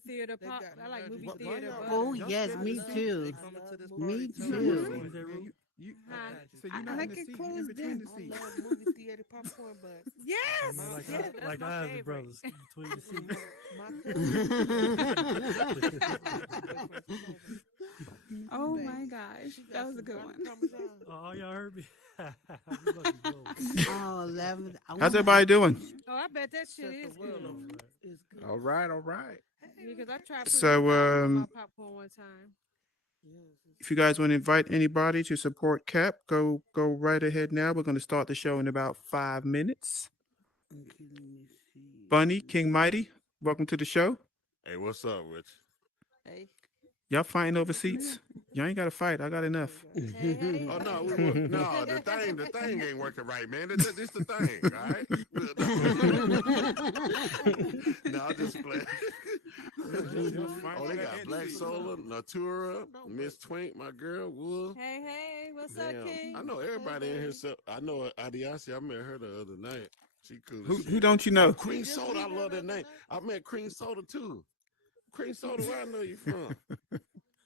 theater pop. I like movie theater. Oh yes, me too. Me too. Huh? I like it closed in. I love movie theater popcorn, but Yes. Like Yes, that's like my Ozzy favorite. Brothers between the seats. Oh my gosh, that was a good one. Oh, y'all heard me. You must be cold. Oh, 11. How's everybody doing? Oh, I bet that shit is good. All right, all right. Because I tried putting So, popcorn in my popcorn one time. if you guys want to invite anybody to support Cap, go right ahead now. We're going to start the show in about 5 minutes. Bunny, King Mighty, welcome to the show. Hey, what's up, Rich? Hey. Y'all fighting over seats? Y'all ain't got to fight. I got enough. Oh no, no, the thing ain't working right, man. This the thing, all right? No, I'll just play. Oh, they got Black Solar, Natura, Miss Twink, my girl, Wool. Hey, what's up, King? I know everybody in here. So I know Adiasi. I met her the other night. She cool. Who don't you know? Cream Soda, I love that name. I met Cream Soda too. Cream Soda, where I know you from?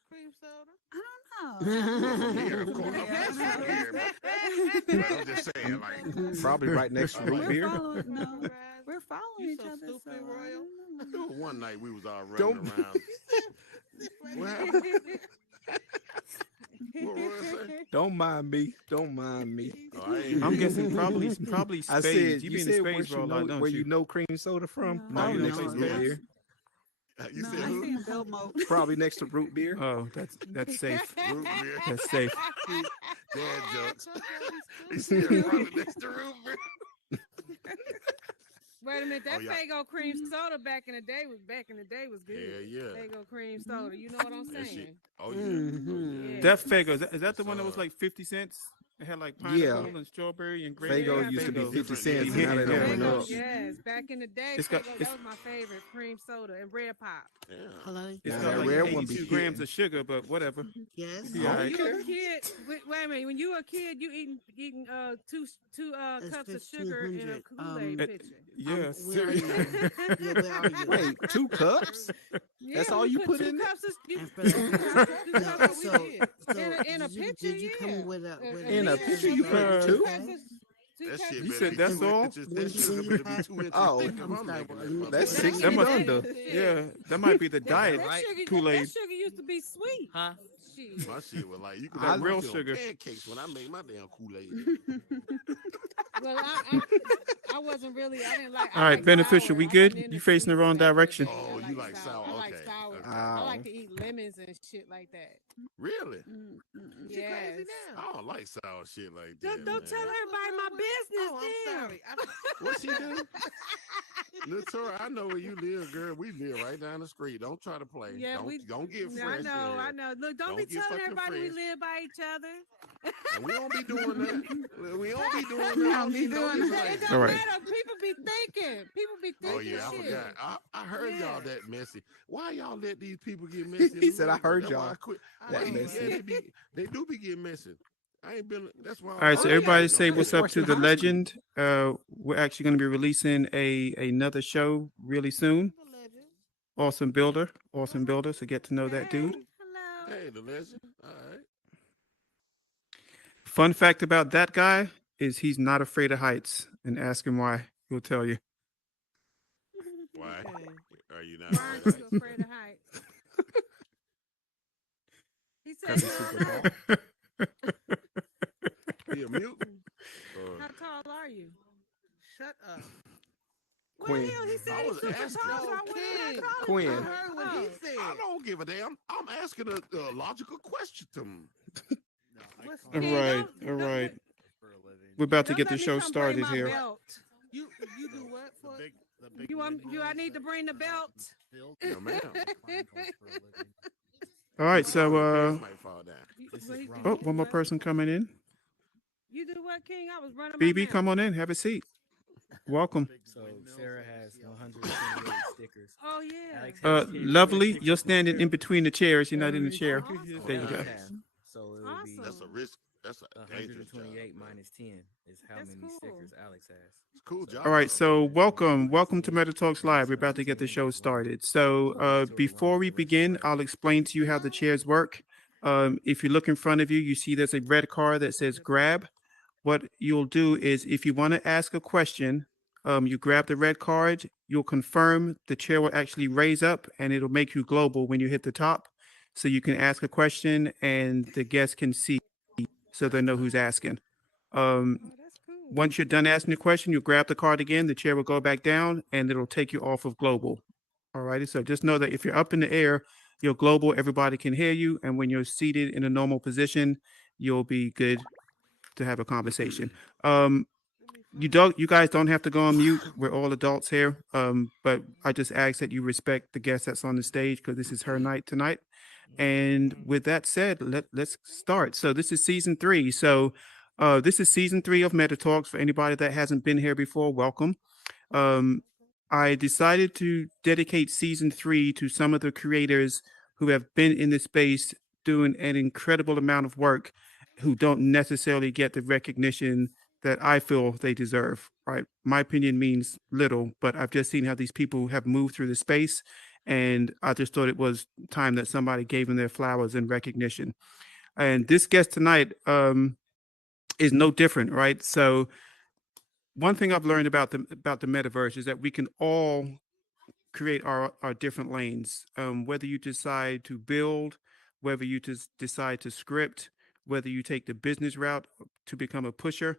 Cream soda? I don't From know. here, of course. I'm just from here, but I'm just saying, like, Probably right next to root beer. We're following You each so other. stupid, So I Royal. don't know. one night we was all running Don't- around. What happened? What Royal say? Don't mind me. Don't mind me. Oh, I ain't I'm hear guessing probably I Spades. said, You you been said in where Spades for a you lot, know don't where you? you know cream soda from? No. Probably No, next to no, root no. beer. You No, said I who? see in Belmont. Probably next to root beer. Oh, that's safe. Root beer. That's safe. Dad jokes. He said probably next to root beer. Wait a minute, that Oh, yeah. Faygo cream soda back in the day was good. Yeah, yeah. Faygo cream soda, you know what I'm That shit. saying? Oh yeah. Mm-hmm. Oh, yeah. Yeah. That Fago, is that the one that was like 50 cents? It had like pineapple and strawberry and grape. Fago Yeah, used to be Fago. 50 Different, cents, yeah. and now they Yeah. don't went Faygo, up. yes, back in the day, It's got- Faygo, it's- that was my favorite cream soda and red pop. Yeah. Hello. It's Now got that like red one be 82 grams hitting. of sugar, but whatever. Yes. Yeah, When I- you a kid, wait a minute. When you a kid, you eating two It's cups of sugar in a 1500. Kool-Aid pitcher. Yes. Where are you? Yeah, where are you? Wait, 2 cups? Yeah, That's all we you put two in there? cups of, you, And for two the- cups No, of so, in a did you, pitcher, did you yeah. come with a In a liter pitcher, you of put milk, 2? cups of- two That cups shit of You better said be that's 2 all? inches. When That you- sugar when you better be have- 2 inches Oh, thick if I'm I'm sorry, making well, that you- That's motherfucker. 60 That might- under. Yeah, that might be the diet That Kool-Aid. sugar used to be sweet. Huh? Shit. My shit was like, you could That have real real sugar. pancakes when I made my damn Kool-Aid. Well, I wasn't really. I didn't like. All right, like Beneficial, sour. we I good? wasn't into You facing the sweets wrong back in the direction. day. Oh, I you like sour? I like Okay, sour. okay. I Oh. like to eat lemons and shit like that. Really? Yes. I don't like sour shit like that. Don't tell man. everybody my business. Oh, damn. I'm sorry. What she do? Latour, I know where you live, girl. We live right down the street. Don't try to play. Yeah, don't get Yeah, fresh. I know. Look, don't be Don't get telling fucking everybody we fresh. live by each other. And we don't be doing that. We don't be doing that. We don't be You know, doing it's that. It like- don't All right. matter. People be thinking. People be thinking. Oh yeah, I shit. forgot. I heard Yeah. y'all that messy. Why y'all let these people get messy? He said, I heard That's why y'all I quit. that Why- messy. Yeah, they do be getting messy. I ain't been. That's why. All right, so Oh, yeah. everybody say No, what's yeah. up to the legend. We're actually going to be releasing another show really soon. Awesome builder. So get to know that dude. Hello. Hey, the legend. All right. Fun fact about that guy is he's not afraid of heights. And ask him why. He'll tell you. Why are you not? Why aren't you afraid of heights? He said, Because he's you super don't know. tall. He a mutant? How tall are you? Shut up. Well, Quinn. hell, he said I he's was super asking. tall, so I No, wouldn't King. have called Quinn. him. I heard what Oh. he I said. don't give a damn. I'm asking a logical question to him. What's All King, right. don't- All right. For a living. We're about to don't get let the me show come bring started my here. belt. you do what for? The big You want wind I blowers need to that bring the come belt? out in the field. No, ma'am. Climb poles for a living. All right. So, This might fall down. This What is you- wrong. oh, one more person coming in. You do what, King? I was running my BB, mouth. come on in. Have a seat. Welcome. So Sarah has 128 stickers. Oh, yeah. Alex has 10 Lovely. stickers You're for standing in Sarah. between the chairs. You're not in the chair. Awesome. There you go. So it would be Awesome. That's a risk. That's a dangerous job, 128 man. minus 10 is how That's many cool. stickers Alex has. It's a cool So All job right, though. so welcome, 128 minus welcome to 10 Meta Talks Live. makes We're about to get the 110 show plus 1. started. So, So this tour before alone we is worth the begin, price. I'll explain to you how the chairs work. If you look in front of you, you see there's a red card that says grab. What you'll do is, if you want to ask a question, you grab the red card, you'll confirm, the chair will actually raise up and it'll make you global when you hit the top. So you can ask a question and the guest can see so they know who's asking. Um, Oh, that's cool. Once you're done asking the question, you grab the card again, the chair will go back down and it'll take you off of global. All righty. So just know that if you're up in the air, you're global, everybody can hear you. And when you're seated in a normal position, you'll be good to have a conversation. Um, you guys don't have to go on mute. We're all adults here. But I just ask that you respect the guest that's on the stage because this is her night tonight. And with that said, let's start. So this is season 3. So this is season 3 of Meta Talks. For anybody that hasn't been here before, welcome. Um, I decided to dedicate season 3 to some of the creators who have been in the space doing an incredible amount of work, who don't necessarily get the recognition that I feel they deserve. Right, my opinion means little, but I've just seen how these people have moved through the space, and I just thought it was time that somebody gave them their flowers and recognition. And this guest tonight is no different, right? So one thing I've learned about the metaverse is that we can all create our different lanes. Whether you decide to build, whether you just decide to script, whether you take the business route to become a pusher,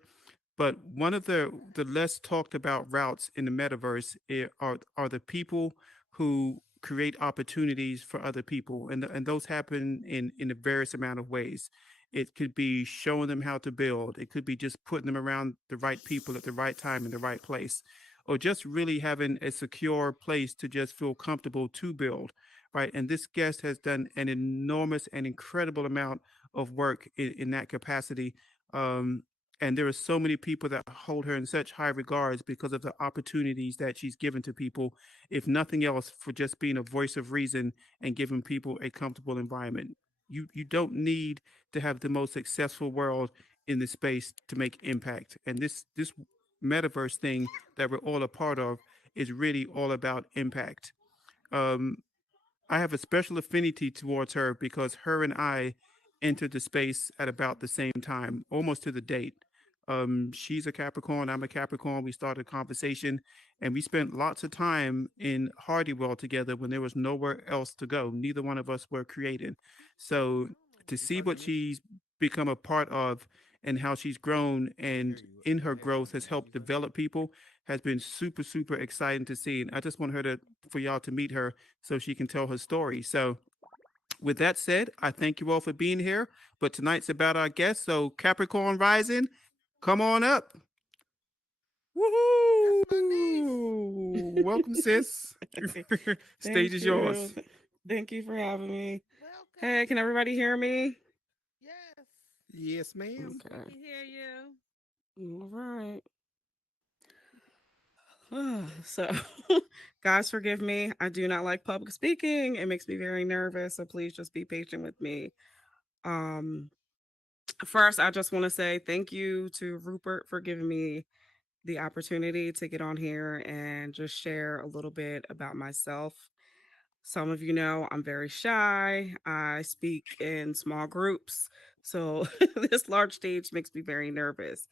but one of the less talked about routes in the metaverse are the people who create opportunities for other people, and those happen in a various amount of ways. It could be showing them how to build. It could be just putting them around the right people at the right time in the right place, or just really having a secure place to just feel comfortable to build. Right, and this guest has done an enormous and incredible amount of work in that capacity. Um, and there are so many people that hold her in such high regards because of the opportunities that she's given to people, if nothing else, for just being a voice of reason and giving people a comfortable environment. You don't need to have the most successful world in the space to make impact. And this metaverse thing that we're all a part of is really all about impact. Um, I have a special affinity towards her because her and I entered the space at about the same time, almost to the date. She's a Capricorn, I'm a Capricorn. We started a conversation and we spent lots of time in Hardywell together when there was nowhere else to go. Neither one of us were creating. So to see what she's become a part of and how she's grown and in her growth has helped develop people has been super, super exciting to see. And I just want her to, for y'all to meet her so she can tell her story. So, with that said, I thank you all for being here. But tonight's about our guest. So, Capricorn Rising, come on up. Woohoo! Welcome, sis. Stage Thank is you. yours. Thank you for having me. Welcome. Hey, can everybody hear me? Yes. Yes, ma'am. Okay. We hear you. All right. So, guys, forgive me. I do not like public speaking. It makes me very nervous. So please just be patient with me. Um, First, I just want to say thank you to Rupert for giving me the opportunity to get on here and just share a little bit about myself. Some of you know I'm very shy. I speak in small groups. So this large stage makes me very nervous.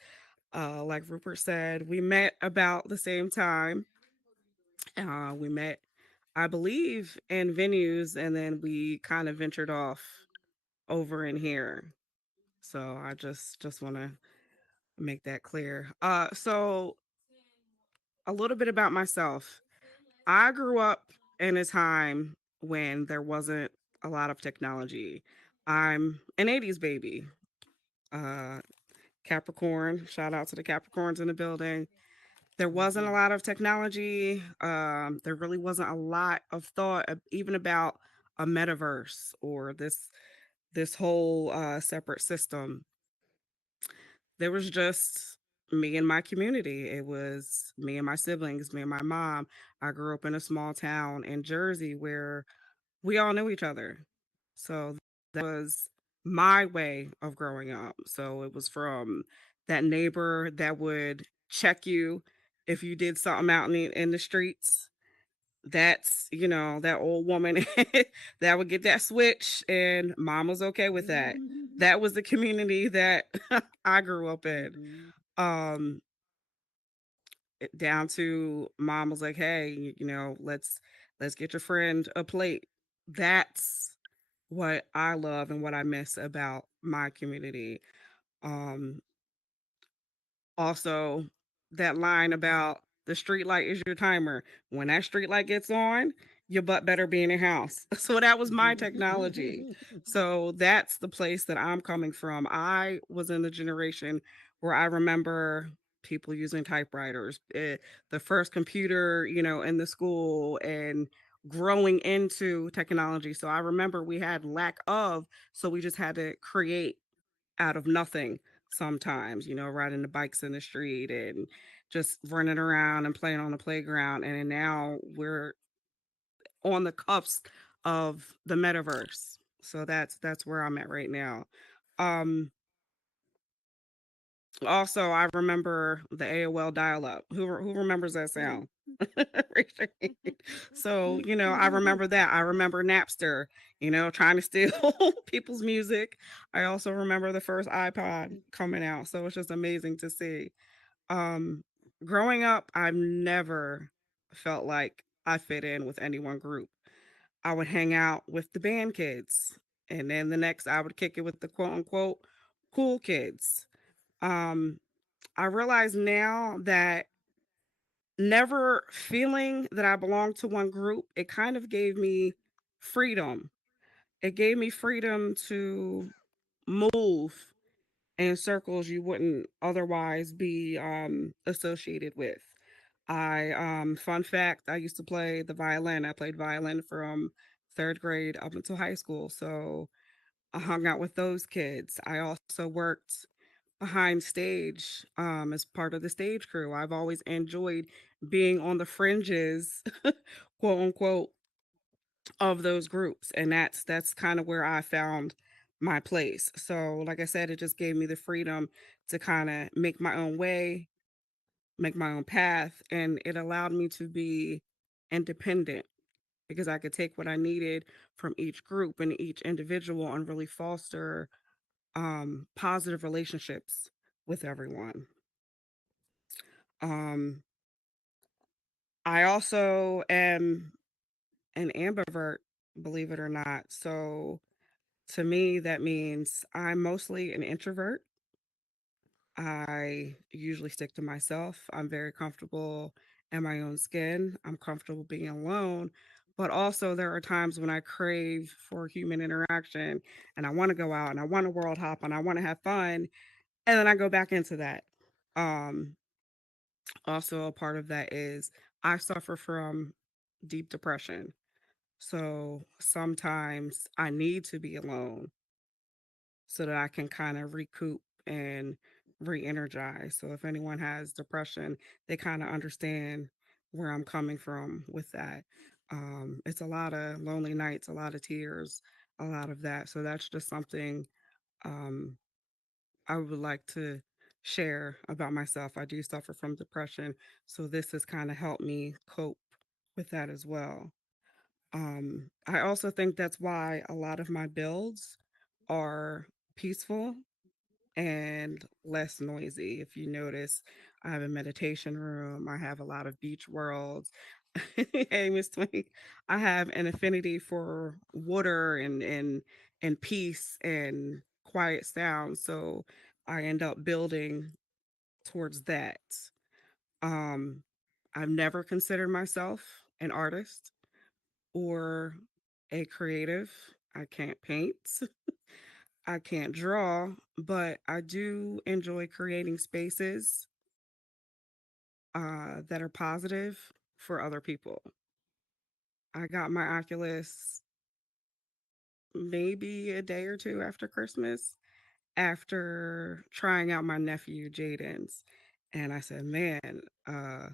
Like Rupert said, we met about the same time. We met, I believe, in venues, and then we kind of ventured off over in here. So I just want to make that clear. So a little bit about myself. I grew up in a time when there wasn't a lot of technology. I'm an 80s baby. Uh, Capricorn, shout out to the Capricorns in the building. There wasn't a lot of technology. There really wasn't a lot of thought, even about a metaverse or this whole separate system. There was just me and my community. It was me and my siblings, me and my mom. I grew up in a small town in Jersey where we all knew each other. So that was my way of growing up. So it was from that neighbor that would check you if you did something out in the streets. That's, that old woman that would get that switch, and mom was okay with that. That was the community that I grew up in. Um, Down to mom was like, "Hey, let's get your friend a plate." That's what I love and what I miss about my community. Um, Also, that line about the street light is your timer. When that street light gets on, your butt better be in your house. So that was my technology. So that's the place that I'm coming from. I was in the generation where I remember people using typewriters, the first computer, in the school, and growing into technology. So I remember we had lack of, so we just had to create out of nothing sometimes, riding the bikes in the street and just running around and playing on the playground. And then now we're on the cusp of the metaverse. So that's where I'm at right now. Um Also, I remember the AOL dial-up. Who remembers that sound? Raise your hand. So, I remember that. I remember Napster, trying to steal people's music. I also remember the first iPod coming out. So it's just amazing to see. Um, Growing up, I've never felt like I fit in with any one group. I would hang out with the band kids, and then the next I would kick it with the quote unquote cool kids. Um, I realize now that never feeling that I belonged to one group, it kind of gave me freedom. It gave me freedom to move in circles you wouldn't otherwise be associated with. Fun fact, I used to play the violin. I played violin from third grade up until high school. So I hung out with those kids. I also worked behind stage as part of the stage crew. I've always enjoyed being on the fringes, quote unquote, of those groups, and that's kind of where I found my place. So, like I said, it just gave me the freedom to kind of make my own way, make my own path, and it allowed me to be independent because I could take what I needed from each group and each individual and really foster positive relationships with everyone. Um, I also am an ambivert, believe it or not. So to me, that means I'm mostly an introvert. I usually stick to myself. I'm very comfortable in my own skin. I'm comfortable being alone. But also, there are times when I crave for human interaction and I want to go out and I want to world hop and I want to have fun. And then I go back into that. Um, Also, a part of that is I suffer from deep depression. So sometimes I need to be alone so that I can kind of recoup and re-energize. So if anyone has depression, they kind of understand where I'm coming from with that. It's a lot of lonely nights, a lot of tears, a lot of that. So that's just something um, I would like to share about myself. I do suffer from depression, so this has kind of helped me cope with that as well. I also think that's why a lot of my builds are peaceful and less noisy. If you notice, I have a meditation room, I have a lot of beach worlds. Hey, Miss Twink, I have an affinity for water and peace and quiet sound. So I end up building towards that. Um, I've never considered myself an artist or a creative. I can't paint. I can't draw, but I do enjoy creating spaces that are positive for other people. I got my Oculus maybe a day or two after Christmas, after trying out my nephew Jaden's. And I said, man, uh,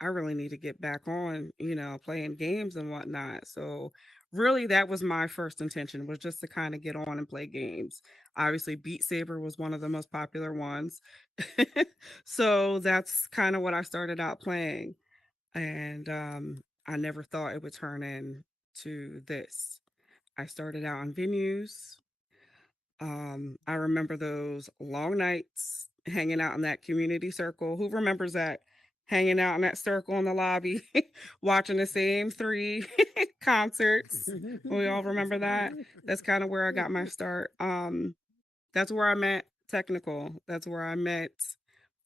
I really need to get back on, playing games and whatnot. So really that was my first intention, was just to kind of get on and play games. Obviously Beat Saber was one of the most popular ones. So that's kind of what I started out playing. And I never thought it would turn into this. I started out on venues. I remember those long nights hanging out in that community circle. Who remembers that? Hanging out in that circle in the lobby, watching the same three concerts. We all remember that. That's kind of where I got my start. That's where I met Technical. That's where I met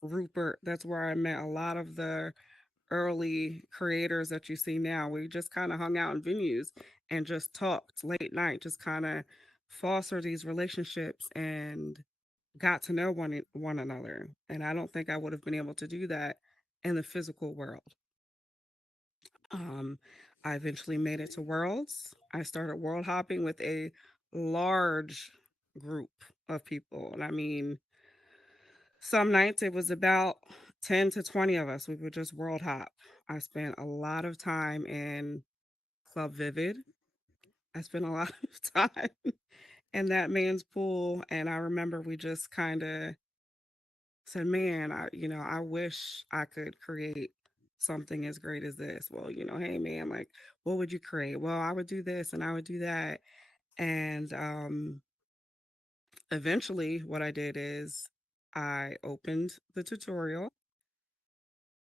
Rupert. That's where I met a lot of the early creators that you see now. We just kind of hung out in venues and just talked late night, just kind of foster these relationships and got to know one another. And I don't think I would have been able to do that in the physical world. Um, I eventually made it to Worlds. I started world hopping with a large group of people. And I mean, some nights it was about 10 to 20 of us. We would just world hop. I spent a lot of time in Club Vivid. I spent a lot of time in that man's pool. And I remember we just kind of said, man, I wish I could create something as great as this. Well, hey man, like, what would you create? Well, I would do this and I would do that. And eventually what I did is I opened the tutorial.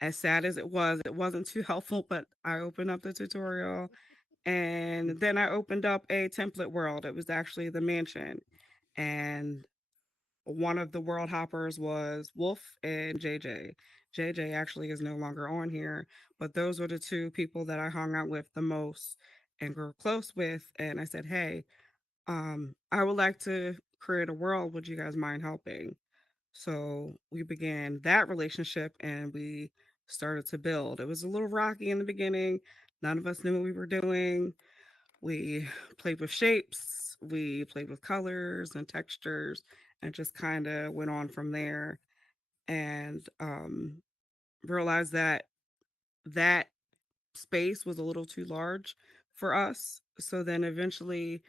As sad as it wasn't too helpful, but I opened up the tutorial and then I opened up a template world. It was actually the mansion. And one of the world hoppers was Wolf and JJ. JJ actually is no longer on here, but those were the two people that I hung out with the most and grew close with. And I said, hey, I would like to create a world. Would you guys mind helping? So we began that relationship and we started to build. It was a little rocky in the beginning. None of us knew what we were doing. We played with shapes, we played with colors and textures, and just kind of went on from there. And realized that that space was a little too large for us. So then eventually,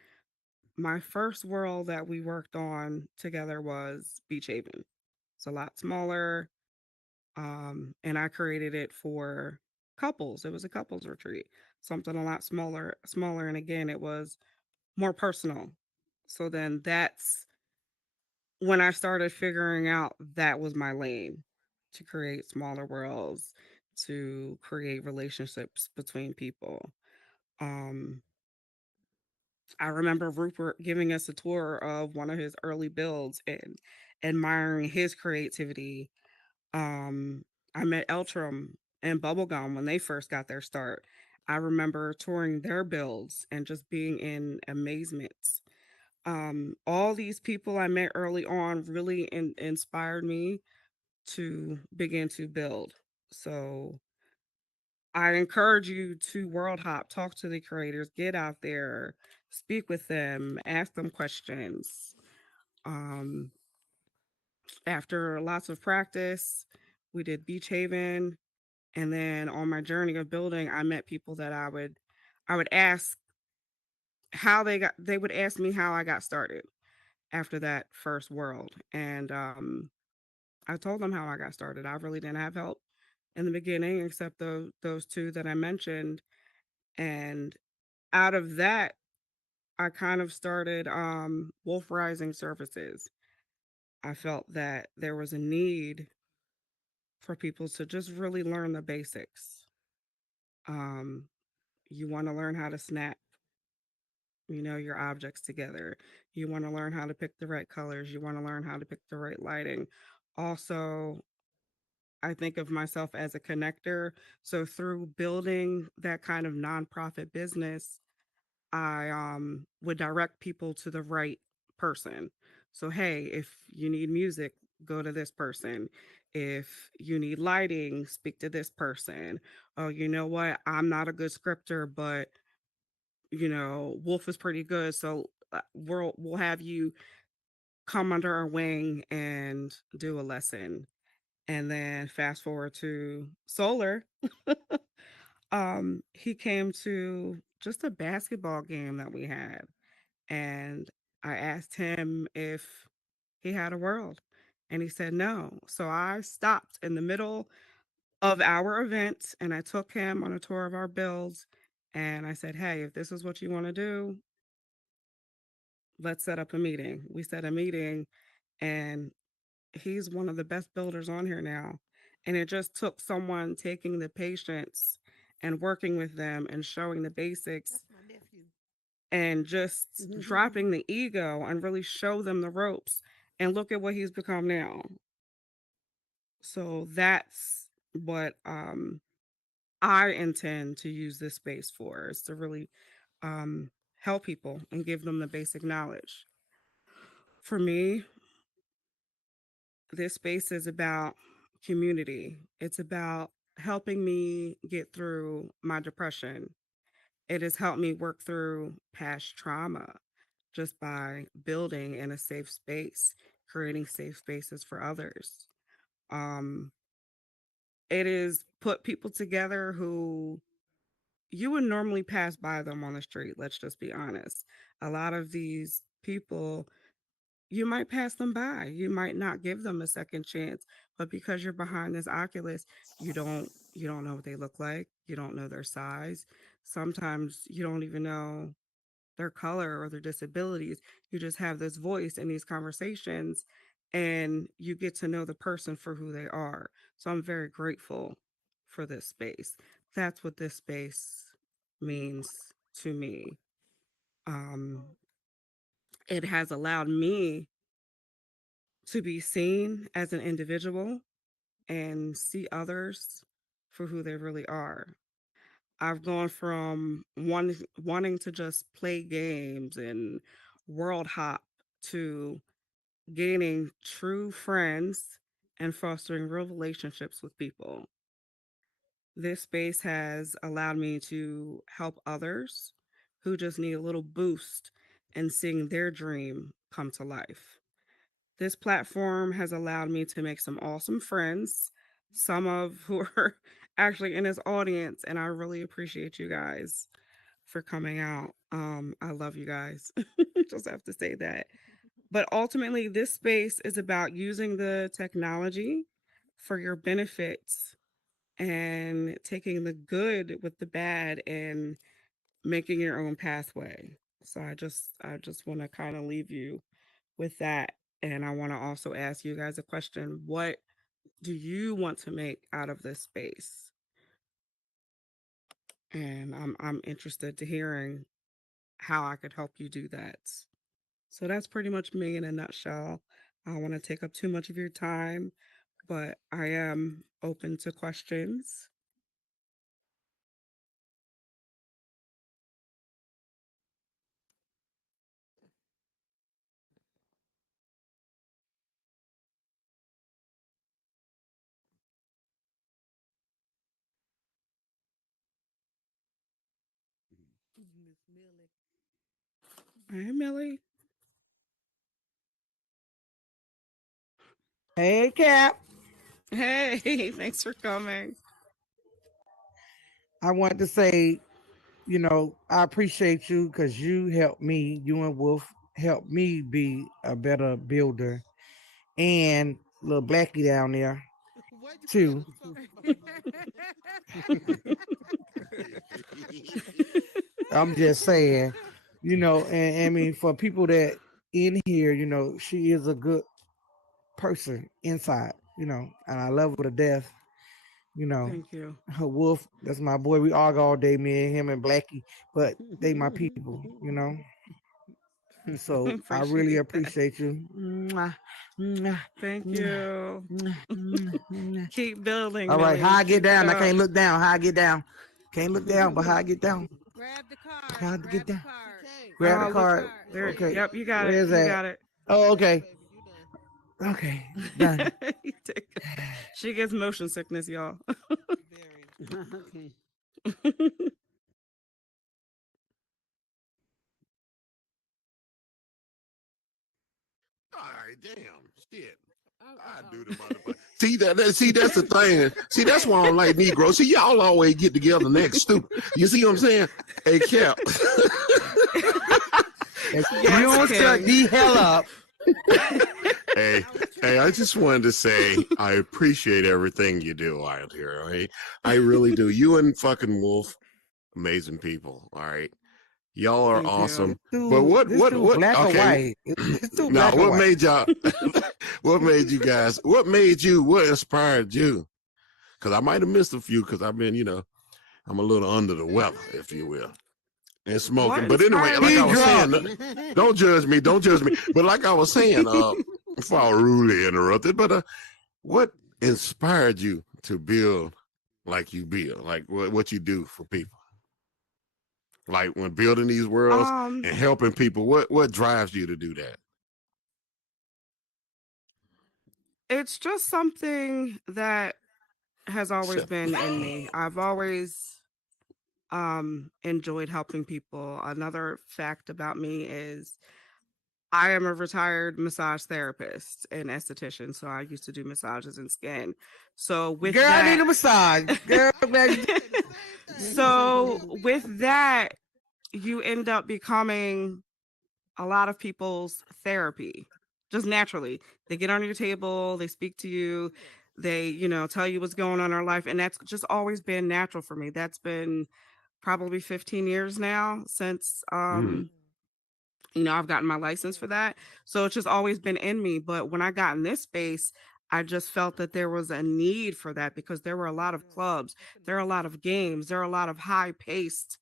my first world that we worked on together was Beach Haven. It's a lot smaller, and I created it for couples. It was a couples retreat, something a lot smaller, and again, it was more personal. So then that's when I started figuring out that was my lane, to create smaller worlds, to create relationships between people. Um, I remember Rupert giving us a tour of one of his early builds and admiring his creativity. I met Eltram and Bubblegum when they first got their start. I remember touring their builds and just being in amazement. All these people I met early on really inspired me to begin to build. So I encourage you to world hop, talk to the creators, get out there, speak with them, ask them questions. Um, After lots of practice, we did Beach Haven, and then on my journey of building, I met people that I would ask how they would ask me how I got started after that first world, and I told them how I got started. I really didn't have help in the beginning except those two that I mentioned. And out of that, I kind of started Wolf Rising services. I felt that there was a need for people to just really learn the basics. Um, you want to learn how to snap, your objects together. You want to learn how to pick the right colors. You want to learn how to pick the right lighting. Also, I think of myself as a connector. So through building that kind of nonprofit business, I would direct people to the right person. So hey, if you need music, go to this person. If you need lighting, speak to this person. Oh, you know what? I'm not a good scripter, but Wolf is pretty good. So we'll have you come under our wing and do a lesson. And then fast forward to solar. He came to just a basketball game that we had, and I asked him if he had a world, and he said no. So I stopped in the middle of our event and I took him on a tour of our builds, and I said, "Hey, if this is what you want to do, let's set up a meeting." We set a meeting, and he's one of the best builders on here now. And it just took someone taking the patience and working with them and showing the basics That's my nephew. and just dropping the ego and really show them the ropes. And look at what he's become now. So that's what I intend to use this space for, is to really help people and give them the basic knowledge. For me, this space is about community. It's about helping me get through my depression. It has helped me work through past trauma just by building in a safe space, creating safe spaces for others. Um, it is put people together who you would normally pass by them on the street. Let's just be honest. A lot of these people, you might pass them by. You might not give them a second chance, but because you're behind this Oculus, you don't know what they look like. You don't know their size. Sometimes you don't even know their color or their disabilities. You just have this voice in these conversations and you get to know the person for who they are. So I'm very grateful for this space. That's what this space means to me. Um, it has allowed me to be seen as an individual and see others for who they really are. I've gone from wanting to just play games and world hop to gaining true friends and fostering real relationships with people. This space has allowed me to help others who just need a little boost in seeing their dream come to life. This platform has allowed me to make some awesome friends, some of who are actually in this audience, and I really appreciate you guys for coming out. I love you guys. Just have to say that. But ultimately, this space is about using the technology for your benefits and taking the good with the bad and making your own pathway. So I just want to kind of leave you with that. And I want to also ask you guys a question. What do you want to make out of this space? And I'm interested to hearing how I could help you do that. So that's pretty much me in a nutshell. I don't want to take up too much of your time, but I am open to questions. Miss Millie. Hey, Millie. Hey, Cap. Hey, thanks for coming. I wanted to say, I appreciate you because you helped me. You and Wolf helped me be a better builder, and little Blackie down there Why you gotta too. talk about I'm just saying, and I mean for people that in here, she is a good person inside, and I love her to death. You know, Thank you. her Wolf, that's my boy. We argue all day, me and him and Blackie, but they my people, So I really Appreciate that. appreciate you. Mwah, mwah, Thank mwah, you. mwah, mwah, mwah. Keep building, All right, how Millie. I get Keep it down? I up. can't look down. How I get down? Can't look down, but how I get down? Grab the card. How I get Grab the down? she card. can't. Grab the Oh, Grab the look. card. card. There. There you Okay, Yep, go. you got it. where's You that? got it. Oh, You done, okay, baby. You done. okay, done. You take it. She gets motion sickness, y'all. Very. Okay. All right, damn, shit. I do the motherfucker. See, that's the thing. See, that's why I don't like Negro. See, y'all always get together and act stupid. You see what I'm saying? Hey, Cap. If you don't shut the hell up. Hey, I just wanted to say I appreciate everything you do out here. Right? I really do. You and fucking Wolf, amazing people. All right. Y'all are Thank you. awesome. Dude, But what black or okay. white? This dude Now, black or what white? made y'all what made you guys what inspired you? Because I might have missed a few because I've been, I'm a little under the weather, if you will, and smoking. What But anyway, inspired like I me? was saying, don't judge me. But like I was saying, before I rudely interrupted, but what inspired you to build like you build, like what you do for people? Like when building these worlds and helping people, what drives you to do that? It's just something that has always been in me. I've always enjoyed helping people. Another fact about me is I am a retired massage therapist and esthetician, so I used to do massages and skin. So with Girl, I that, need a massage. Girl, glad you did. so with that, you end up becoming a lot of people's therapy just naturally. They get on your table, they speak to you, they, tell you what's going on in their life. And that's just always been natural for me. That's been probably 15 years now since I've gotten my license for that. So it's just always been in me. But when I got in this space, I just felt that there was a need for that because there were a lot of clubs, there are a lot of games, there are a lot of high paced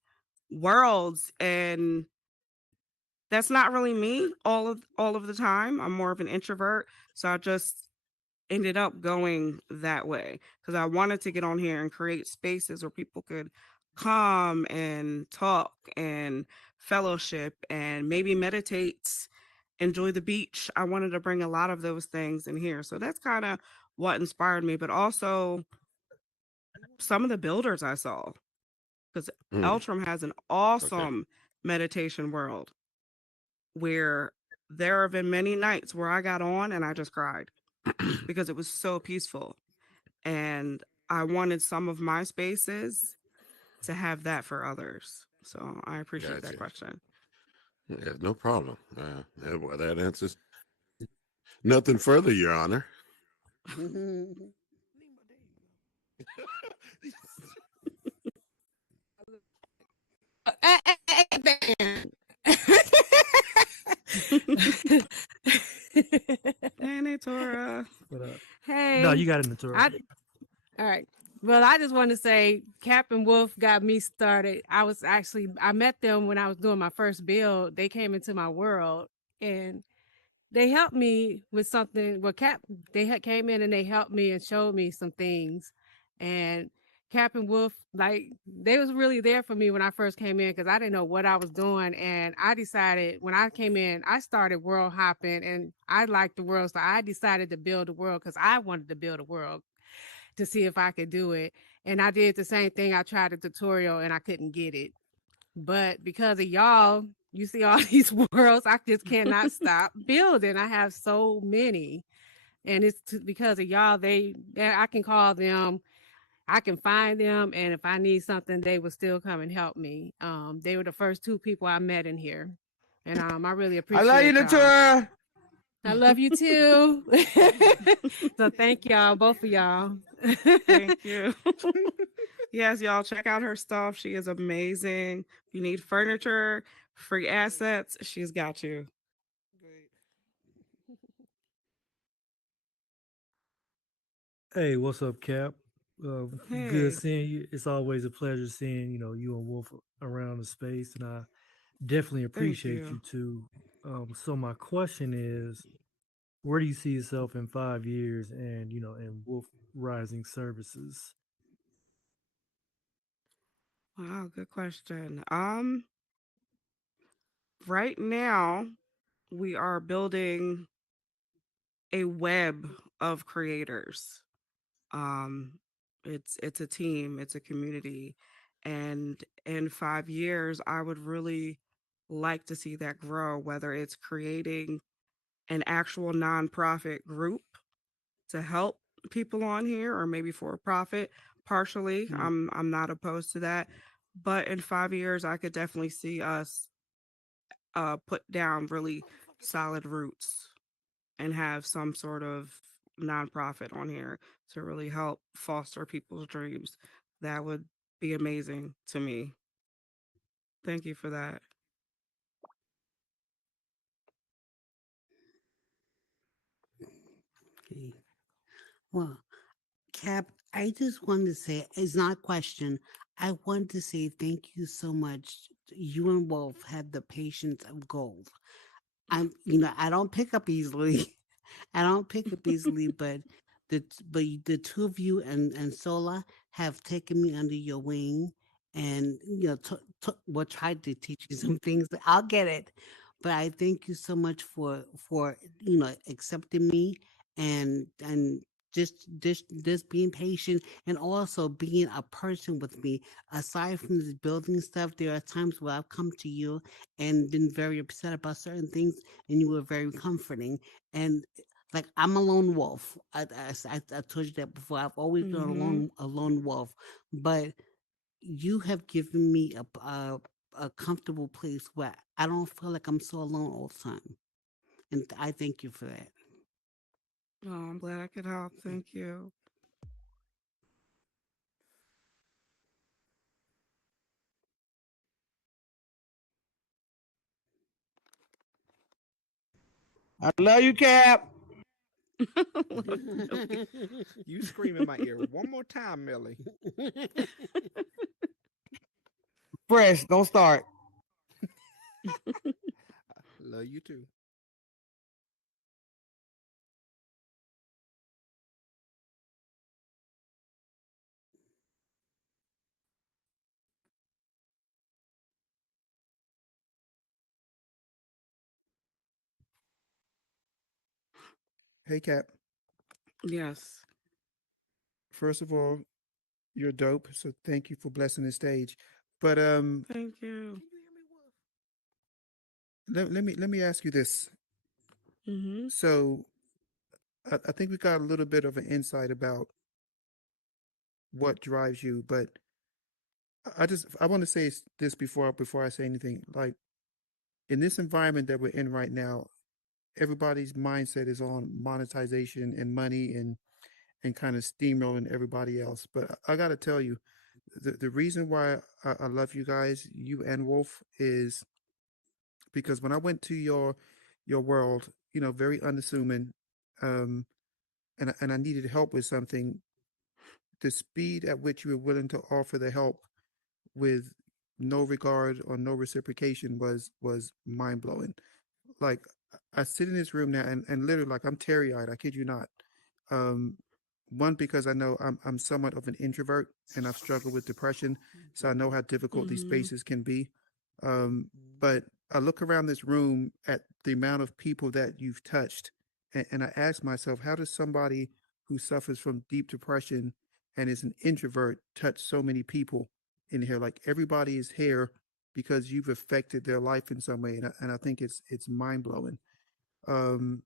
worlds, and that's not really me all of the time. I'm more of an introvert, so I just ended up going that way because I wanted to get on here and create spaces where people could come and talk and fellowship and maybe meditate, enjoy the beach. I wanted to bring a lot of those things in here. So that's kind of what inspired me, but also some of the builders I saw because Eltram has an awesome meditation world where there have been many nights where I got on and I just cried because it was so peaceful. And I wanted some of my spaces to have that for others. So I appreciate that Gotcha. question. Yeah, no problem. That answers. Nothing further, Your Honor. Hey, Tora. But, Hey. no, you got it, Natura. All right. Well, I just want to say Cap and Wolf got me started. I met them when I was doing my first build. They came into my world and they helped me with something. Well, came in and they helped me and showed me some things. And Cap and Wolf, like, they was really there for me when I first came in because I didn't know what I was doing. And I decided when I came in, I started world hopping and I liked the world. So I decided to build a world because I wanted to build a world to see if I could do it. And I did the same thing. I tried a tutorial and I couldn't get it. But because of y'all, you see all these worlds, I just cannot stop building. I have so many. And because of y'all, I can call them, I can find them, and if I need something, they will still come and help me. They were the first two people I met in here. And I really I appreciate love you, y'all. Natura. I love you too. So thank y'all, both of y'all. Thank you. Yes, y'all check out her stuff. She is amazing. If you need furniture, free assets, she's got you. Great. Hey, what's up, Cap? Hey. Good seeing you. It's always a pleasure seeing you and Wolf around the space, and I definitely appreciate you. you too. So my question is, where do you see yourself in 5 years, and in Wolf Rising Services? Wow, good question. Right now we are building a web of creators. Um, it's a team, it's a community, and in 5 years, I would really like to see that grow. Whether it's creating an actual nonprofit group to help people on here or maybe for a profit partially. Mm. I'm not opposed to that. But in 5 years I could definitely see us put down really solid roots and have some sort of nonprofit on here to really help foster people's dreams. That would be amazing to me. Thank you for that. Okay. Well, Cap, I just wanted to say it's not a question. I want to say thank you so much. You and Wolf have the patience of gold. I don't pick up easily. I don't pick up easily, but the two of you and Sola have taken me under your wing, and well, tried to teach you some things. I'll get it, but I thank you so much for accepting me and just being patient and also being a person with me. Aside from this building stuff, there are times where I've come to you and been very upset about certain things, and you were very comforting. And like I'm a lone wolf. I told you that before. I've always been Hmm. a lone wolf, but you have given me a comfortable place where I don't feel like I'm so alone all the time. And I thank you for that. Oh, I'm glad I could help. Thank you. I love you, Cap. You scream in my ear one more time, Millie. Fresh, don't start. Love you too. Hey, Cap. Yes. First of all, you're dope. So thank you for blessing the stage. But Thank you. let me ask you this. Hmm. So I think we got a little bit of an insight about what drives you, but I want to say this before I say anything. Like in this environment that we're in right now, everybody's mindset is on monetization and money and kind of steamrolling everybody else. But I got to tell you, the reason why I love you guys, you and Wolf, is because when I went to your world, very unassuming, um, and I needed help with something, the speed at which you were willing to offer the help with no regard or no reciprocation was mind blowing. Like I sit in this room now and literally like I'm teary eyed. I kid you not. Um, one because I know I'm somewhat of an introvert and I've struggled with depression, so I know how difficult these Hmm. spaces can be. But I look around this room at the amount of people that you've touched, and I ask myself, how does somebody who suffers from deep depression and is an introvert touch so many people in here? Like everybody is here because you've affected their life in some way, and I think it's mind blowing. Um,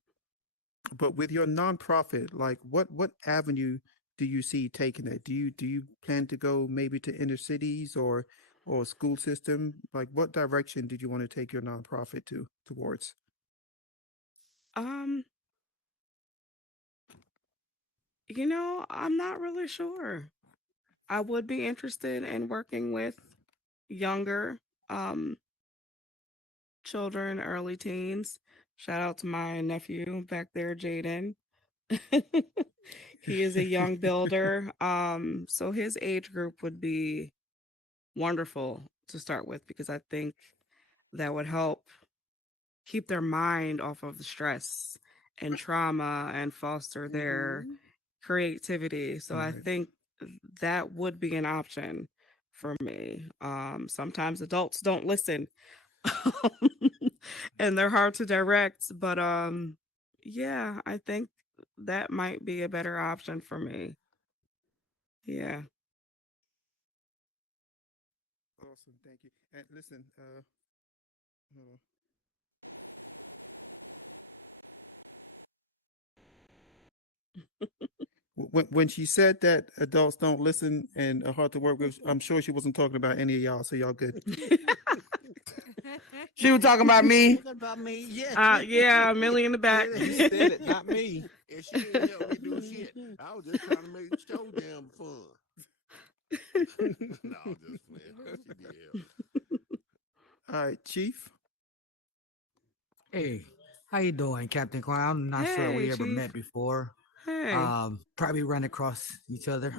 but with your nonprofit, like what avenue do you see taking it? Do you plan to go maybe to inner cities or school system? Like what direction did you want to take your nonprofit towards? Um, I'm not really sure. I would be interested in working with younger um children, early teens. Shout out to my nephew back there, Jaden. He is a young builder. So his age group would be wonderful to start with because I think that would help keep their mind off of the stress and trauma and foster their Hmm. creativity. So I Right. think that would be an option for me. Sometimes adults don't listen and they're hard to direct, but yeah, I think that might be a better option for me. Yeah. Awesome, thank you. And listen, hold on. when she said that adults don't listen and are hard to work with, I'm sure she wasn't talking about any of y'all. So y'all good. She was talking about me. Talking about me, yeah. Yeah, Millie in the back. You said it, not me. And she didn't help me do shit. I was just trying to make the show damn fun. No, I'm just playing. She did help. All right, Chief. Hey, how you doing, Captain Klein? I'm not sure Hey, we ever Chief. met before. Hey. Probably run across each other.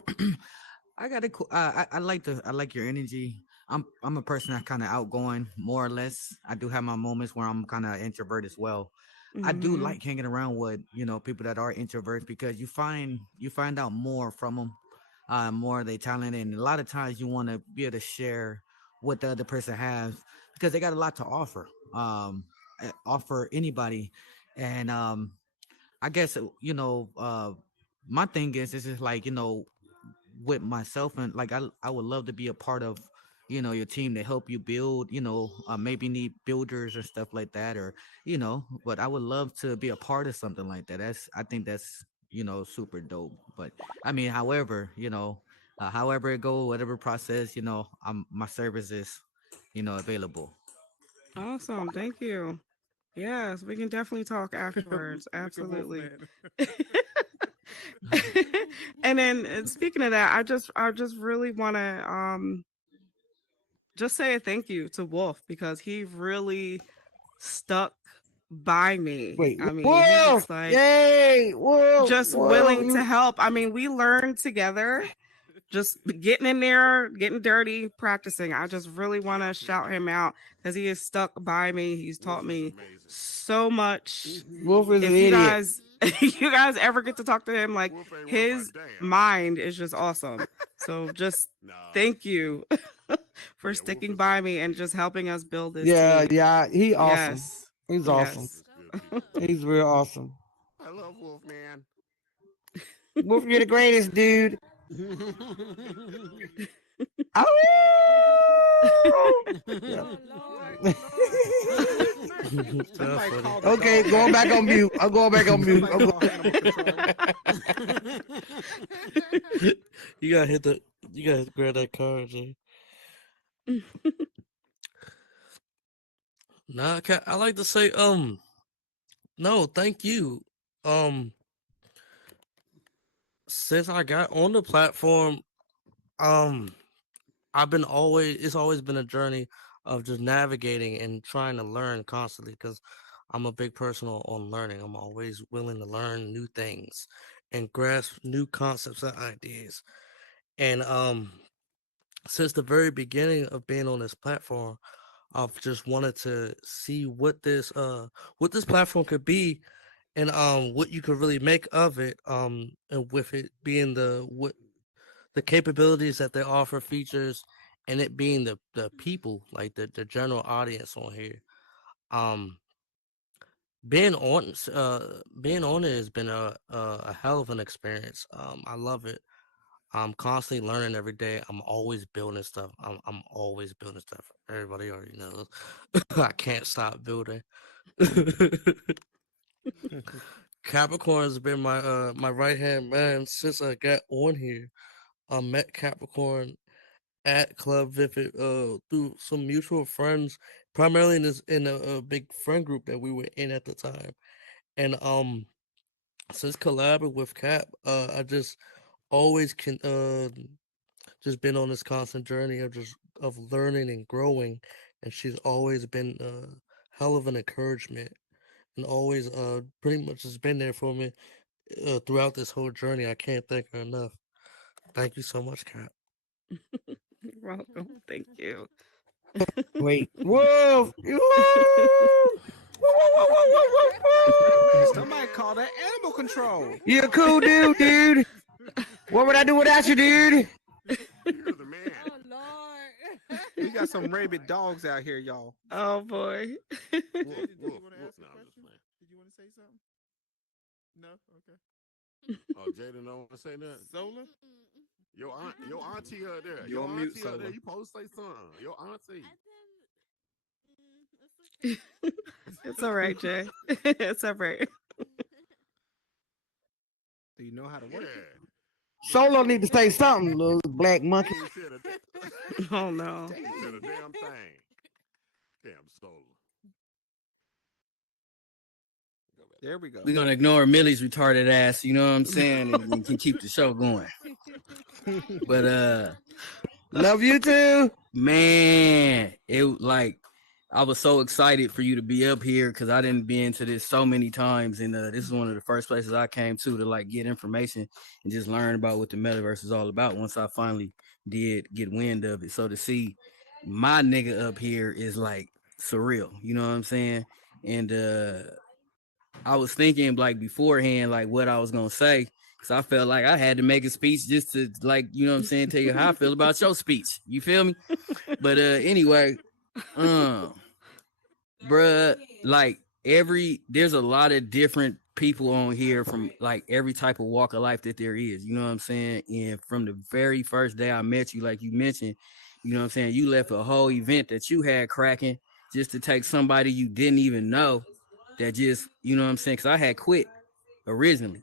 I got a cool. I like your energy. I'm a person that's kind of outgoing, more or less. I do have my moments where I'm kind of introvert as well. I do Mhm. like hanging around with people that are introverts because you find out more from them, more of their talent, and a lot of times you want to be able to share what the other person has because they got a lot to offer. Offer anybody, and I guess my thing is just like with myself and like I would love to be a part of your team to help you build maybe need builders or stuff like that or but I would love to be a part of something like that. I think that's super dope. But I mean, however, however it go, whatever process, I'm my service is available. Awesome. Thank you. Yes, we can definitely talk afterwards. Look at Wolf Absolutely. Man. And then speaking of that, I just really want to just say a thank you to Wolf because he really stuck by me. Wait, I mean, he Wolf! was like Yay! Wolf! just Wolf! willing to You help. I mean, we learned together, just getting in there, getting dirty, practicing. I just really want to shout him out because he is stuck by me. He's taught Wolf is me amazing. so much. Wolf is an If you idiot. guys you guys ever get to talk to him, like Wolf ain't worth a his damn. mind is just awesome. So just Nah. thank you for Yeah, Wolf sticking is by me and just helping us build this Yeah, team. yeah. He awesome. Yes. He's Wolf awesome. Yes. is good people. He's real awesome. I love Wolf, man. Wolf, you're the greatest, dude. Oh! Yeah. Oh Lord, Lord, mercy. That's Somebody funny. called the Okay, dog going back on mute. I'm going back on mute. Somebody call animal control. You gotta hit the. You gotta grab that card, Jay. Nah, I like to say no, thank you. Um, since I got on the platform, um, it's always been a journey of just navigating and trying to learn constantly because I'm a big person on learning. I'm always willing to learn new things and grasp new concepts and ideas. And since the very beginning of being on this platform, I've just wanted to see what this platform could be and what you could really make of it and with it being the capabilities that they offer features and it being the people like the general audience on here. um being on it has been a hell of an experience. I love it. I'm constantly learning every day. I'm always building stuff. I'm always building stuff. Everybody already knows. I can't stop building. Capricorn has been my right hand man since I got on here. I met Capricorn at Club Vivid through some mutual friends, primarily in a big friend group that we were in at the time. And since collabing with Cap, I just always can just been on this constant journey of learning and growing, and she's always been a hell of an encouragement and always pretty much has been there for me throughout this whole journey. I can't thank her enough. Thank you so much, Cap. You're welcome. Thank you. Wait, Wolf! Wolf! Somebody call that animal control. You're a cool dude, dude. What would I do without you, dude? You're the man. Oh Lord. We got some rabid dogs out here, y'all. Oh boy. Wolf, Jaden, did you Wolf, want to Wolf. ask a No, I'm just question? playing. Did you want to say something? No. Okay. Oh, Jaden don't want to say nothing. Zola. Your auntie out there. You're Your on mute, auntie out there. Sola. You supposed to say something. Your auntie. It's all right, Jay. It's all right. Do you know how to work it? Yeah. Solo need to say something, little black monkey. He said a Oh no. he said a damn thing. Damn solo. There we go. We're gonna ignore Millie's retarded ass, you know what I'm saying, and we can keep the show going. But Love you too. man, it like I was so excited for you to be up here because I didn't be into this so many times, and this is one of the first places I came to like get information and just learn about what the metaverse is all about. Once I finally did get wind of it, so to see my nigga up here is like surreal, you know what I'm saying? And I was thinking like beforehand, like what I was gonna say, because I felt like I had to make a speech just to like, you know what I'm saying, tell you how I feel about your speech. You feel me? But anyway, bruh, like there's a lot of different people on here from like every type of walk of life that there is, you know what I'm saying? And from the very first day I met you, like you mentioned, you know what I'm saying, you left a whole event that you had cracking just to take somebody you didn't even know that just, you know what I'm saying, because I had quit originally.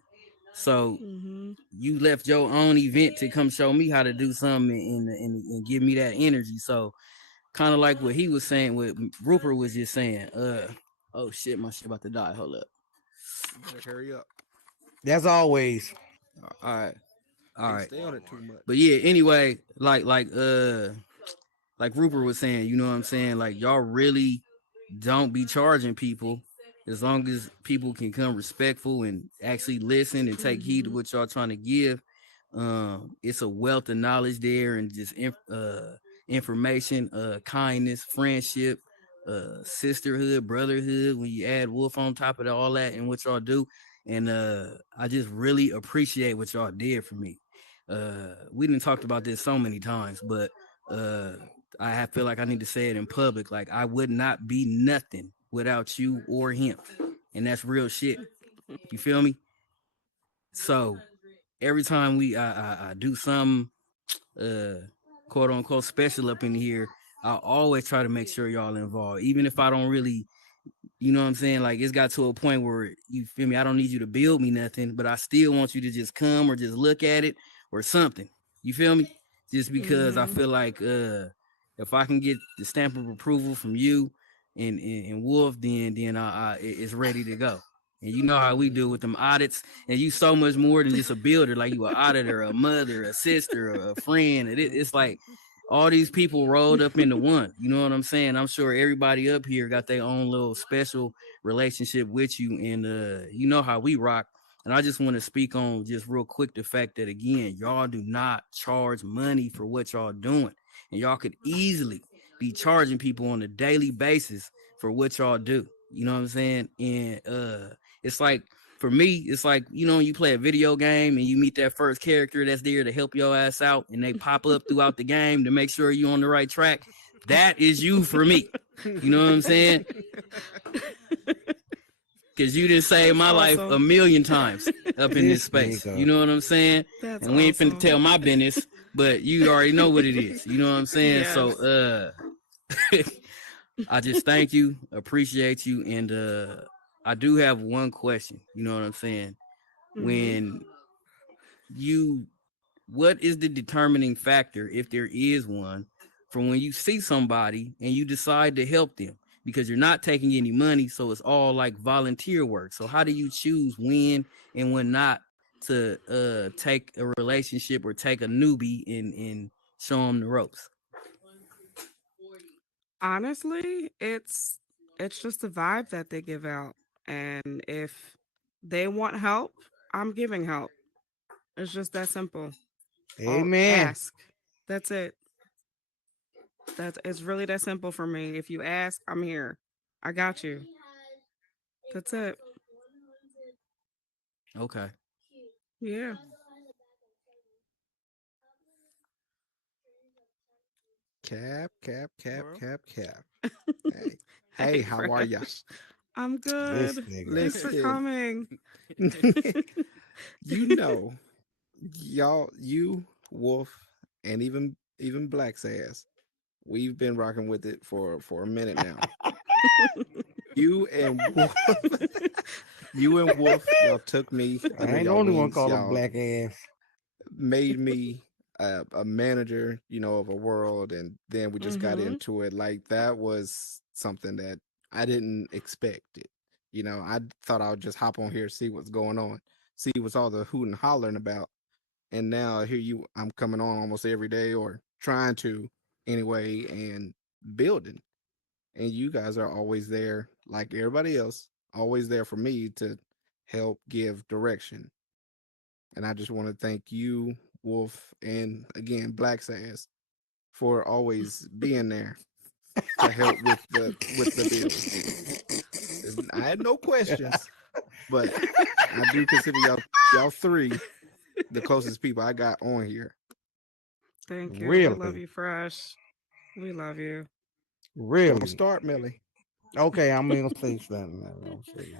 So you left your own event to come show me how to do something and give me that energy. So kind of like what he was saying, what Rupert was just saying. Oh shit, my shit about to die. Hold up. You better hurry up. That's always. All right. All Can't right. stay on it too much. But yeah, anyway, like Rupert was saying, you know what I'm saying? Like y'all really don't be charging people as long as people can come respectful and actually listen and take heed to what y'all trying to give. It's a wealth of knowledge there and just information, kindness, friendship, sisterhood, brotherhood. When you add Wolf on top of all that and what y'all do, and I just really appreciate what y'all did for me. We didn't talked about this so many times, but feel like I need to say it in public. Like I would not be nothing without you or him, and that's real shit. You feel me? So every time I do some quote unquote special up in here, I always try to make sure y'all involved, even if I don't really, you know what I'm saying? Like it's got to a point where you feel me. I don't need you to build me nothing, but I still want you to just come or just look at it or something. You feel me? Just because I feel like if I can get the stamp of approval from you and Wolf, then it's ready to go. And you know how we do with them audits, and you so much more than just a builder. Like you an auditor, a mother, a sister, a friend. It's like all these people rolled up into one. You know what I'm saying? I'm sure everybody up here got their own little special relationship with you, and you know how we rock. And I just want to speak on just real quick the fact that again, y'all do not charge money for what y'all doing, and y'all could easily be charging people on a daily basis for what y'all do. You know what I'm saying? And it's like for me, it's like, you know, you play a video game and you meet that first character that's there to help your ass out and they pop up throughout the game to make sure you're on the right track. That is you for me. You know what I'm saying? Because you didn't save my life a million times up in this space. You know what I'm saying? That's and we ain't awesome. finna tell my business, but you already know what it is. You know what I'm saying? Yes. So I just thank you, appreciate you, and I do have one question. You know what I'm saying? When what is the determining factor, if there is one, from when you see somebody and you decide to help them? Because you're not taking any money, so it's all like volunteer work. So how do you choose when and when not to take a relationship or take a newbie and show them the ropes? Honestly, it's just the vibe that they give out. And if they want help, I'm giving help. It's just that simple. Amen. Ask. That's it. It's really that simple for me. If you ask, I'm here. I got you. That's it. Okay. Yeah. Cap. Bro. Hey, hey, how are Fred. ya? I'm This good. nigga. Thanks for Listen, coming. you know, you, Wolf, and even Black's ass. We've been rocking with it for a minute now. You and Wolf, y'all took me I under ain't the y'all only one wings. called a Y'all, black ass. made me a manager, of a world, and then we just got Mm-hmm. into it. Like that was something that I didn't expect it. I thought I would just hop on here, see what's going on, see what's all the hooting and hollering about. And now here I'm coming on almost every day, or trying to anyway, and building. And you guys are always there, like everybody else, always there for me to help give direction. And I just want to thank you, Wolf, and again, Black Sass, for always being there to help with the building. I had no questions, but I do consider y'all three the closest people I got on here. Thank you. We love Really? you, Fresh. We love you. Don't Really? start, Millie. Okay, I'm ain't gonna say nothing. I ain't gonna say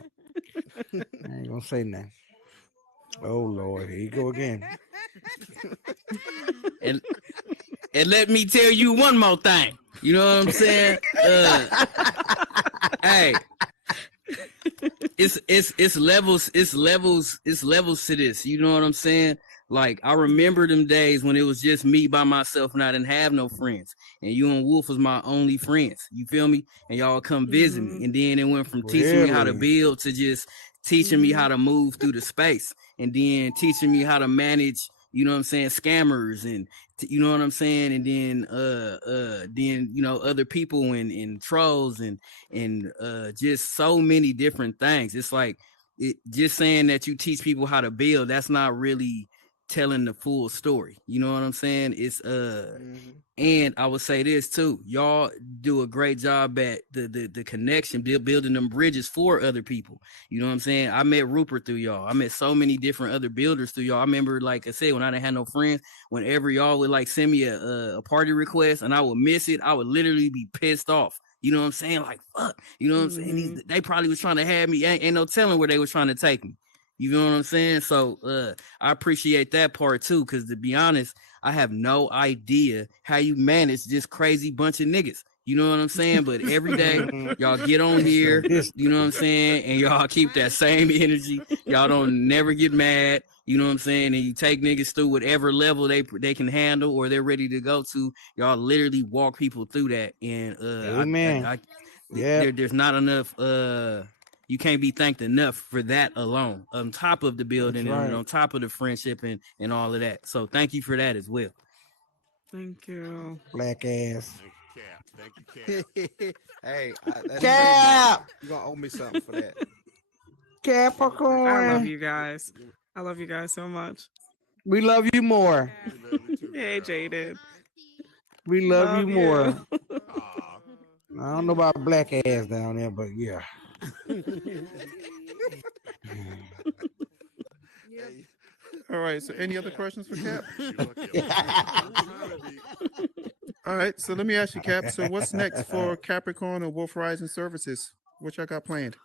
nothing. I ain't gonna say nothing. Oh Lord, here you go again. And let me tell you one more thing. You know what I'm saying? Hey, it's levels to this. You know what I'm saying? Like I remember them days when it was just me by myself and I didn't have no friends. And you and Wolf was my only friends. You feel me? And y'all come visit me. Mm-hmm. And then it went from teaching me how to Really? build to just teaching me Mm-hmm. how to move through the space. And then teaching me how to manage, you know what I'm saying, scammers and you know what I'm saying? And then other people and trolls and just so many different things. It's like just saying that you teach people how to build, that's not really telling the full story. You know what I'm saying? It's Mm-hmm. and I would say this too. Y'all do a great job at the connection, building them bridges for other people. You know what I'm saying? I met Rupert through y'all. I met so many different other builders through y'all. I remember, like I said, when I didn't have no friends, whenever y'all would like send me a party request and I would miss it, I would literally be pissed off. You know what I'm saying? Like, fuck. You know what I'm saying? Mm-hmm. They probably was trying to have me. Ain't no telling where they was trying to take me. You know what I'm saying? So I appreciate that part too, because to be honest, I have no idea how you manage this crazy bunch of niggas. You know what I'm saying? But every day Mm, y'all get on this here, this you know what I'm saying, and y'all keep that same energy. Y'all don't never get mad. You know what I'm saying? And you take niggas through whatever level they can handle or they're ready to go to. Y'all literally walk people through that, and Amen. Yep, there's not enough. You can't be thanked enough for that alone. On top of the that's building and right. on top of the friendship and all of that. So thank you for that as well. Thank you. Black ass. Thank you, Cap. Thank you, Cap. Hey, that's trademark. Cap. You're gonna owe me something for that. I love Capricorn. you guys. I love you guys so much. We love you more. We love you too, Hey, girl. Jaden. We love you Love you. more. Aw. I don't know about black ass down there, but yeah. Yep. Hey, All right. So any other questions for Cap? you lucky I'm trying to be. All right. So let me ask you, Cap. So what's next for Capricorn and Wolf Rising Services? What y'all got planned?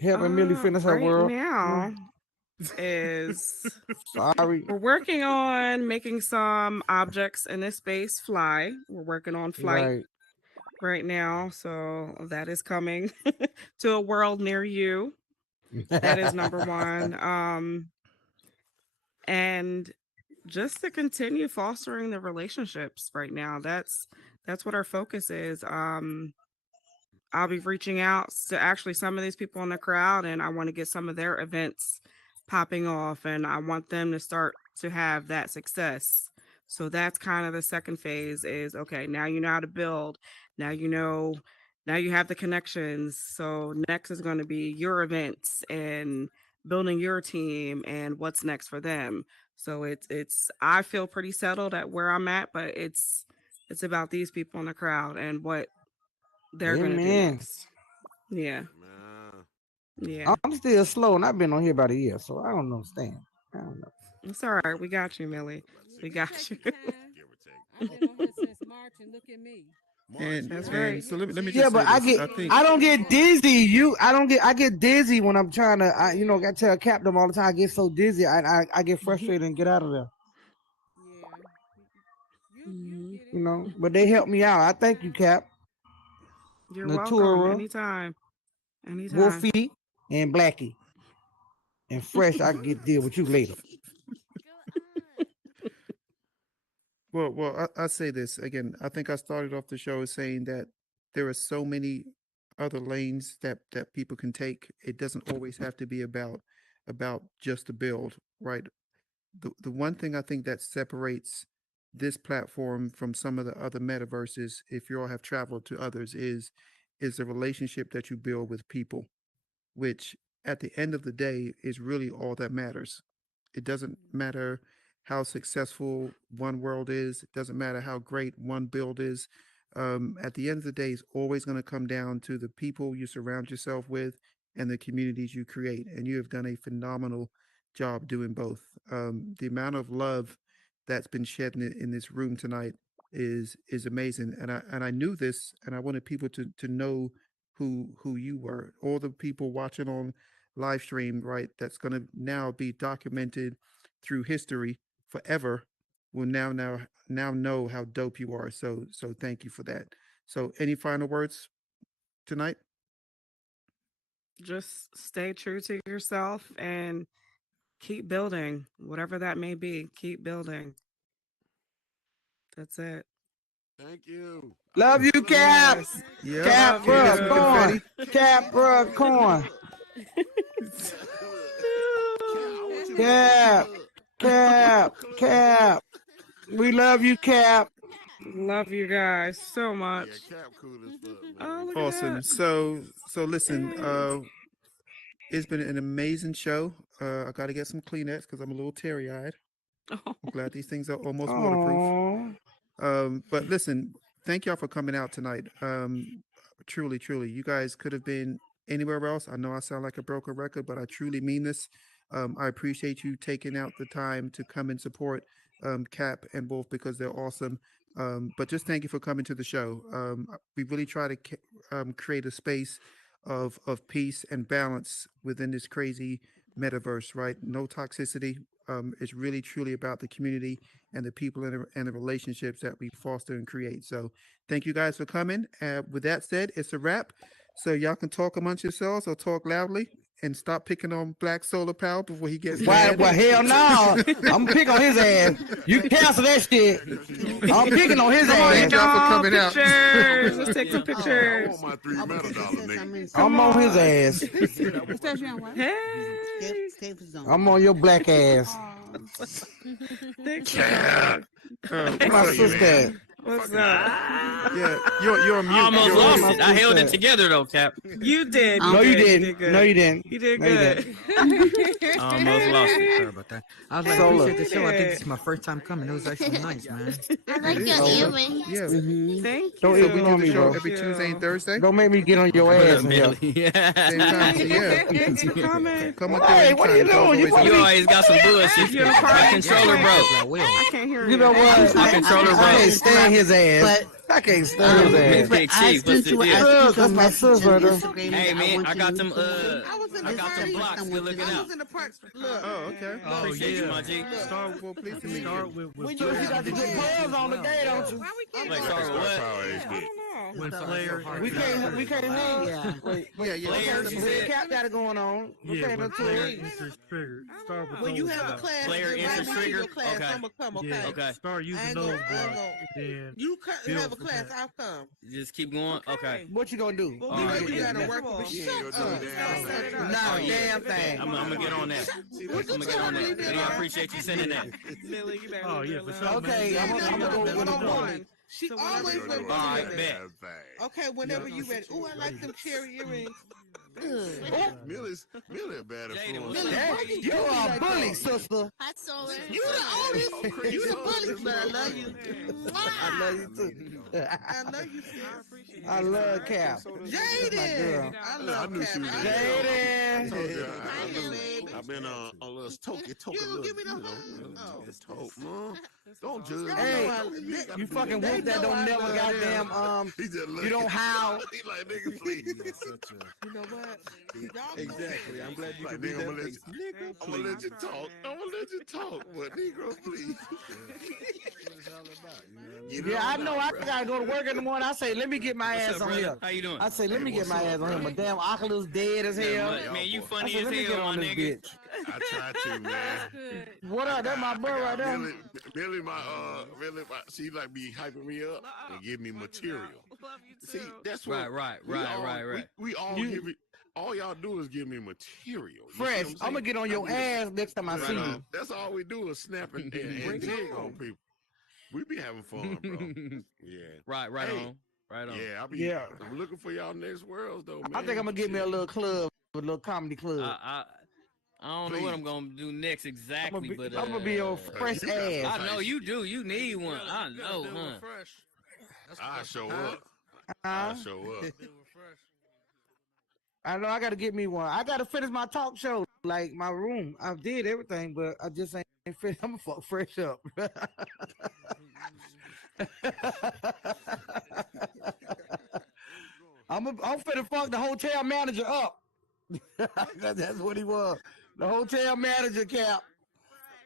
Helping Millie finish her Right world. now is Sorry. we're working on making some objects in this space fly. We're working on flight Right. right now, so that is coming to a world near you. That is number one. And just to continue fostering the relationships right now. That's what our focus is. I'll be reaching out to actually some of these people in the crowd, and I want to get some of their events popping off, and I want them to start to have that success. So that's kind of the second phase is okay, now you know how to build. Now you know, now you have the connections. So next is going to be your events and building your team and what's next for them. So it's I feel pretty settled at where I'm at, but it's about these people in the crowd and what they're gonna do Amen. next. Yeah, Man. yeah. I'm still slow, and I've been on here about a year, so I don't understand. I don't know. It's all right. We got you, Millie. About We 6 You got months, you. take your time. give or take. I've been on here since March, and look at me. March, That's yeah. right. And so let me Yeah, just but say this. I I think don't get dizzy. I get dizzy when I'm trying to. I tell Captain all the time. I get so dizzy. I get frustrated and get out of there. Yeah. You'll Mhm. get it. But they help me out. I thank you, Cap, You're welcome. Natura, Anytime. Anytime. Wolfie, and Blackie, and Fresh. I can get deal with you later. I say this again. I think I started off the show saying that there are so many other lanes that people can take. It doesn't always have to be about just the build, right? The one thing I think that separates this platform from some of the other metaverses, if you all have traveled to others, is the relationship that you build with people, which at the end of the day is really all that matters. It doesn't matter how successful one world is, it doesn't matter how great one build is. At the end of the day, it's always going to come down to the people you surround yourself with and the communities you create. And you have done a phenomenal job doing both. The amount of love that's been shed in this room tonight is amazing. And I knew this, and I wanted people to know who you were. All the people watching on live stream, right? That's going to now be documented through history forever. Will now know how dope you are. So thank you for that. So any final words tonight? Just stay true to yourself and keep building, whatever that may be. Keep building. That's it. Thank you. Love you, Cap. Yes. Yeah. Cap, Love Can we get bruh, some you. corn. confetti? Cap, bruh, corn. Cap, Cap. We love you, Cap. Love you guys so much. Yeah, Cap cool as fuck, man. Oh, look Awesome. at So listen, that. it's been an amazing show. I got to get some Kleenex because I'm a little teary eyed. I'm glad these things are almost waterproof. Aww. But listen, thank y'all for coming out tonight. Truly, truly, you guys could have been anywhere else. I know I sound like a broken record, but I truly mean this. I appreciate you taking out the time to come and support Cap and Wolf because they're awesome. But just thank you for coming to the show. We really try to create a space of peace and balance within this crazy metaverse, right? No toxicity. It's really truly about the community and the people and the relationships that we foster and create. So thank you guys for coming. With that said, it's a wrap. So y'all can talk amongst yourselves or talk loudly and stop picking on Black Solar Power before he gets Why? mad. Well, hell no. I'm pick on his ass. You cancel that shit. I'm picking on his Come on, ass. y'all for y'all. coming out. Pictures. Let's take some I pictures. want my $3 million, nigga. I'm on his ass. Especially on what? Hey. Safe zone. I'm on your black ass. Thanks for Yeah. coming. Where my sister at? What's up? Yeah, you're on mute. I almost You're lost on it. mute. I held it together though, Cap. You did. No, you did. didn't. good. No, you didn't. You did No, you good. didn't. I almost lost it. Sorry about that. I was like, Solar. appreciate the show. I think this is my first time coming. It was actually nice, man. I like It is your over. earring. Yeah. Thank you. Don't So eat we do on the me, show bro. every Tuesday and Thursday. Don't make me get on your ass in here. Yeah. Same time. So yeah. Thanks for coming. Come on Hey, through what are you anytime. doing? You Doors always You open. always got some bullshit. You in a car? My controller broke. I will. I can't hear you. You know what? My controller I can't broke. stand his ass. But I can't stand his ass. Big I Chief, what's sent the you, I deal? sent you That's a my message sister, on though. Instagram. Hey man, want I you got to them meet someone. I was in I the got them park. blocks. Good looking I out. was in the park. Look. Oh, okay. Oh, Appreciate you, yeah. my G. Start well, please to meet Start you. with When You you got the good buzz on the day, don't you? Why we can't Like, go? sorry, what? Power I HD. don't know. when That's Flair. so hard. We can't hang. Yeah. Wait, Yeah, yeah. Flair, Okay. you the said? Cap got it going on. We Yeah, can't when into Flair it. enters trigger. Start with When you those have a guys. class, Player invite interest me to trigger? your class. Okay. I'ma come. Okay. Yeah, Okay. start I using ain't those gonna- I ain't blocks. gonna- Then You Bill have a for class. that. I'll come. Just keep going. Okay. What you gonna do? Well, All we right. gotta You get gotta it work with visual. me. You ain't Shut gonna up. do a damn Set it thing. up. Not Oh, a yeah. damn thing. I'm gonna get on that. What I'm gonna get on that. Hey, I appreciate you sending that. Billy, you better Oh, leave yeah, it for alone. sure, man. Okay, I'm gonna go with the one. She So always whenever went you with All me. right, bet. Okay, whenever you ready. Oh, I like them cherry earrings. Millie's a bad Jada, influence. what's up? Hey, you are a bully, sister. Hot solar. You the oldest. You the bully, but I love you. I love you too. I love you, sis. I appreciate it. I love Cap. Jaden. girl. I love knew she was Cap. there. Jaden. I've been on a little toke You a gonna little, give me the you know, hug? toke, man. Don't judge me. Hey, They- you fucking they wolf that know don't I never love goddamn He just you don't howl. He like, nigga, please. You know what? Y'all Exactly. I'm glad you Like, can read nigga, I'm that gonna let face. Nigga, I'm gonna let you Thank you. talk. I'm gonna let you talk, but Negro, please. all about. You know what I mean? Yeah, I know. I gotta go to work in the morning. I say, let me get my What's ass up, on brother? here. How you doing? I say, let me get what's my up, ass on here. bro? My damn Oculus dead as hell. Man, you boy. I funny said, as let me get hell, on my this nigga. bitch. I try to, man. Good. What up? That's my boy right there. Millie, she like be hyping me up and give me material. Love you too. See, that's Right, what right, we all, right. We all You- give it. All y'all do is give me material. You see Fresh. what I'm gonna saying? get on your ass next time I Right see on. you. That's all we do is snap and dig on people. We be having fun, bro. Yeah. Right Hey, on. Right on. Yeah, Yeah. I'm looking for y'all next worlds though, man. I think I'm gonna get me a little club, a little comedy club. I don't know what I'm gonna do next exactly, I'm but gonna be on fresh you got some ass. I know nice- you do. You need one. I You gotta know, deal with huh? Fresh. That's I that's show the up. I show up. deal with Fresh. I know I gotta get me one. I gotta finish my talk show, like my room. I did everything, but I just ain't finished. I'm gonna fuck fresh up. I'm finna fuck the hotel manager up. That's what he was. The hotel manager, Cap.